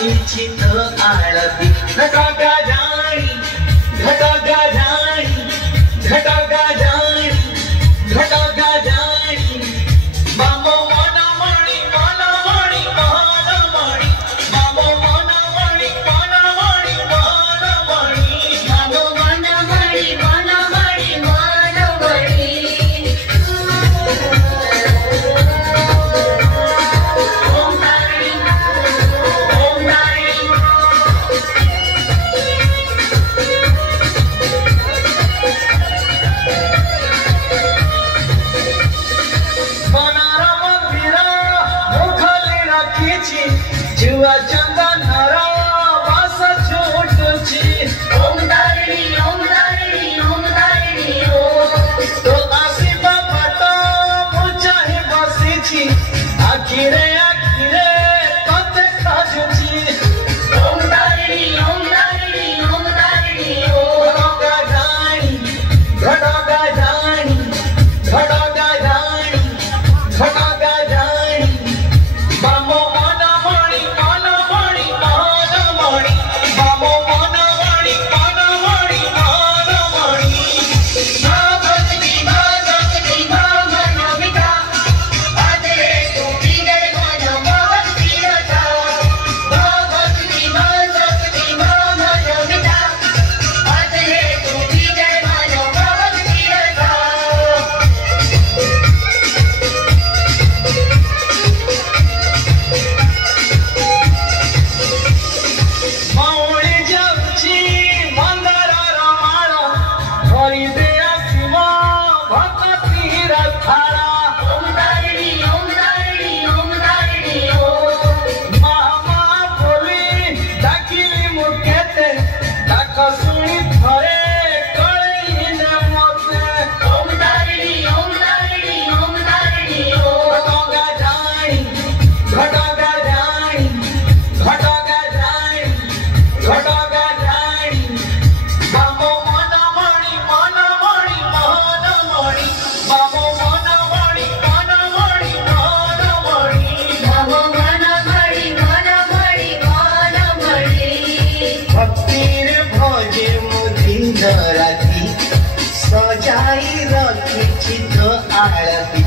रखी तो आरती घटा गाजानी घटा गाजानी घटा गाजानी घटा गाजानी बाबो मना मणि मना मणि मना मणि बाबो मना मणि मना मणि मना मणि बाबो मना मणि मना मणि मना मणि ओम तारिणी ओम तारिणी बनारा मंदिर मुखले रखी जुआ चंदन हरा बास छूटुची ओम तारिणी ओम तारिणी ओम तारिणी ओम तो आसी बापा मुझे बसी आखिरे आखिरे कते खाजुची ओम तारिणी ओम तारिणी ओम तारिणी ओम घटा गाजानी घटा गाजानी घटा गाजानी घटा गाजानी बाबो मना मणि मना मणि मना मणि बाबो मना मणि मना मणि मना मणि भगवती भगवती भगवती आजे तू बिगड़ मन भगवती रचा भगवती भगवती भगवती आजे तू बिगड़ मन भगवती रचा मौड़ी जाउची मंदरर माळ धरि दे आसिम भक्ति रथारा ओम तारिणी ओम तारिणी ओम तारिणी ओम मामा बोली डाकिली मुकेते डाक सुनी थरे कळेइने मते ओम तारिणी ओम तारिणी ओम तारिणी ओम घटा गाजानी घटा गाजानी घटा गाजानी घटा गाजानी बाबो मना मणि मना मणि मना मणि बाबो मना मणि मना मणि मना मणि बाबो मना मणि मना मणि मना मणि भक्तिर भजे मुदिन राती सजाई रखी तो आरती